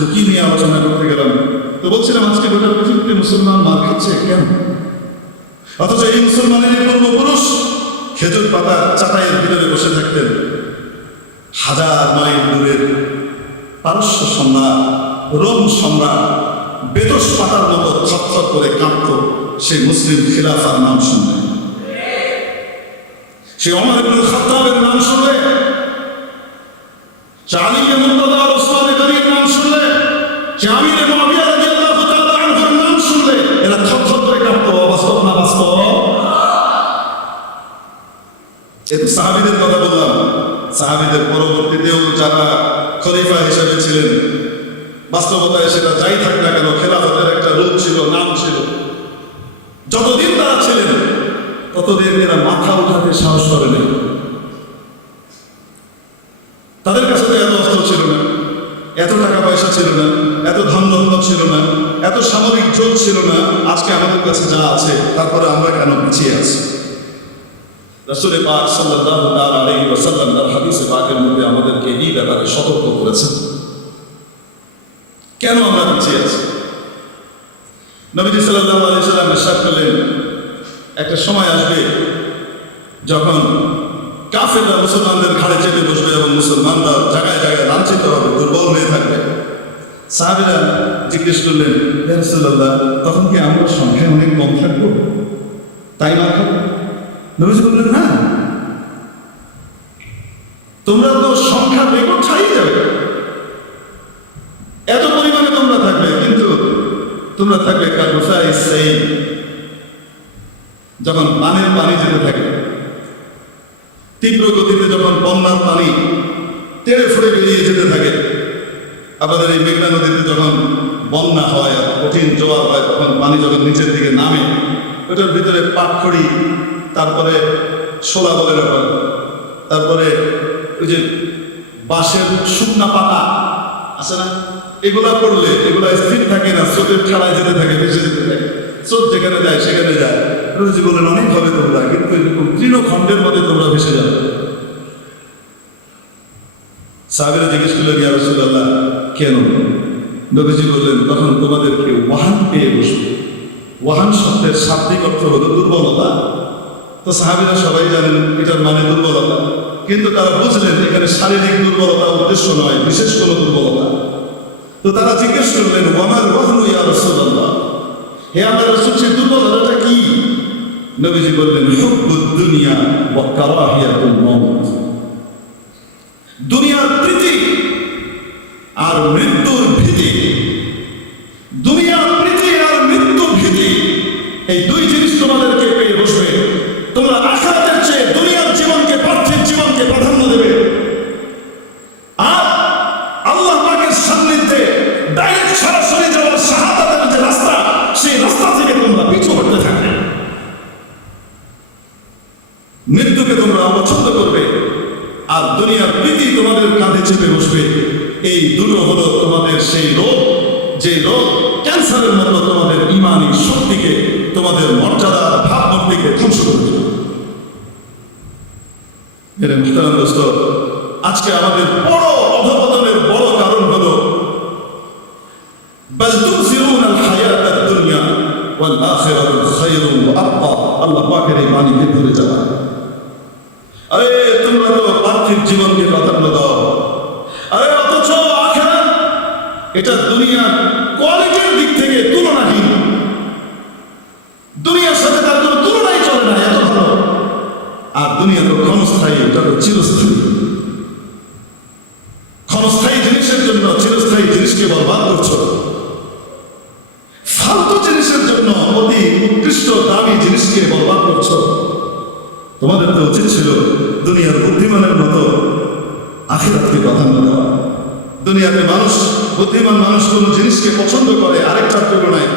তো কি নিয়ে আলোচনা করতে গেলাম? তো বলছিলাম, আজকে গোটা পৃথিবীতে মুসলমান মার খাচ্ছে কেন? অথচ এই মুসলমানের পূর্বপুরুষ খেজুর পাতা চাটাইয়ের ভিতরে বসে থাকতেন। হাজার মাইল দূরের পারস্য সম্রাট, রোম সম্রাট বেদস পাতার মতো থরথর করে কাঁপত সেই মুসলিম খিলাফার নাম শুনলে। সে অমর ইবনুল নাম শুনলে? সে আলী এরা থরথর কথা বললাম, সাহাবীদের পরবর্তীতেও যারা খলিফা হিসেবে ছিলেন বাস্তবতায় সেটা যাই থাক না কেন, খেলাফতের একটা রূপ ছিল, নাম ছিল। যতদিন তারা ছিলেন, ততদিন এরা মাথা উঠাতে সাহস করেনি তাদের কাছে তো এত অস্ত্র ছিল না এত টাকা পয়সা ছিল না, এত ধন ছিল না, এত সামরিক জোর ছিল না, আজকে আমাদের কাছে যা আছে, তারপরে আমরা কেন পিছিয়ে আছি? রাসূল পাক সাল্লাল্লাহু আলাইহি ওয়াসাল্লাম তার হাদিসে পাকের মধ্যে আমাদেরকে এই ব্যাপারে সতর্ক করেছেন। কেন আমরা পিছিয়ে আছি? নবীজি সাল্লাল্লাহু আলাইহি সাল্লাম ইরশাদ করলেন, একটা সময় আসবে যখন কাফেররা মুসলমানদের ঘাড়ে চেপে বসবে এবং মুসলমানরা জায়গায় জায়গায় লাঞ্ছিত হবে, দুর্বল হয়ে থাকবে। সাহাবিরা জিজ্ঞেস করলেন "ইয়া রাসূলুল্লাহ, তখন কি আমরা সংখ্যায় অনেক কম থাকব? তাই না নবীজি বললেন, না। তোমরা তো সংখ্যা রেকর্ড ছাড়িয়ে যাবে এত পরিমাণে তোমরা থাকবে, কিন্তু তোমরা থাকবে কাকুফাই সেই যখন পানির পানি যেতে থাকে। তীব্র গতিতে যখন বন্যার পানি তেড়ে ফুড়ে বেরিয়ে যেতে থাকে। আমাদের এই মেঘনা নদীতে যখন বন্যা হয় আর কঠিন জোয়ার হয়, তখন পানি যখন নিচের দিকে নামে, ওটার ভিতরে পাটখড়ি, তারপরে শোলা বলে ব্যাপার তারপরে ওই যে বাঁশের শুকনা পাতা, আছে না? এগুলা পড়লে এগুলা স্থির থাকে না, স্রোতের খেলায় যেতে থাকে, ভেসে যেতে থাকে। স্রোত যেখানে যায়, সেখানে যায়। রোজি বলেন অনেক তোমরা, কিন্তু এরকম তৃণখণ্ডের মধ্যে তোমরা ভেসে যাবে। সাহাবিরা জিজ্ঞেস করলেন, ইয়া রাসূলুল্লাহ কেন? নবীজি বললেন, তখন তোমাদেরকে ওয়াহান পেয়ে বসবে। ওয়াহান শব্দের শাব্দিক অর্থ হলো দুর্বলতা। তো সাহাবিরা সবাই জানেন, এটার মানে দুর্বলতা। কিন্তু তারা বুঝলেন, এখানে শারীরিক দুর্বলতা উদ্দেশ্য নয়, বিশেষ কোনো দুর্বলতা। তো তারা জিজ্ঞেস করলেন ওয়ামার ওয়াহনু ইয়া রাসূলুল্লাহ? হে আমার রাসূল, সেই দুর্বলতাটা কি? নবীজি বললেন, হুব্বুদ দুনিয়া ওয়া কারাহিয়াতুল মাউত। দুনিয়ার প্রীতি আর মৃত্যুর ভীতি। দুনিয়ার প্রীতি আর মৃত্যু ভীতি। এই দুই জিনিস তোমাদেরকে পেয়ে বসবে। তোমরা আখাতের চেয়ে দুনিয়ার জীবনকে, পার্থিব জীবনকে প্রাধান্য দেবে। আর আল্লাহ পাকের সান্নিধ্যে ডাইরেক্ট সরাসরি যাওয়ার শাহাদাতের যে রাস্তা, সেই রাস্তা থেকে তোমরা পিছু হটতে থাকবে। মৃত্যুকে তোমরা অপছন্দ করবে। আর দুনিয়ার প্রীতি তোমাদের কাঁধে চেপে বসবে। এই দুটো হলো তোমাদের সেই রোগ যে রোগ ক্যান্সারের মতো তোমাদের ইমানি শক্তিকে, তোমাদের মর্যাদা ভাবমূর্তিকে ধ্বংস করে আজকে আমাদের বড় অধপতনের বড় কারণ হলো আল্লাহ পাকের এই বাণীকে ভুলে যাওয়া আরে জীবনকে এটা দুনিয়ার কোয়ালিটির দিক থেকে তুলনাহীন। দুনিয়ার সাথে তার কোনো তুলনাই চলে না, এত ভালো। আর দুনিয়া তো ক্ষণস্থায়ী, এটা তো চিরস্থায়ী। ক্ষণস্থায়ী জিনিসের জন্য চিরস্থায়ী জিনিসকে বরবাদ করছ। ফালতু জিনিসের জন্য অতি উৎকৃষ্ট, দামি জিনিসকে বরবাদ করছ। তোমাদের তো উচিত ছিল দুনিয়ার বুদ্ধিমানের মতো আখিরাতকে প্রাধান্য দেওয়া। দুনিয়াতে মানুষ বুদ্ধিমান মানুষ কোনো জিনিসকে পছন্দ করে আরেকটার তুলনায়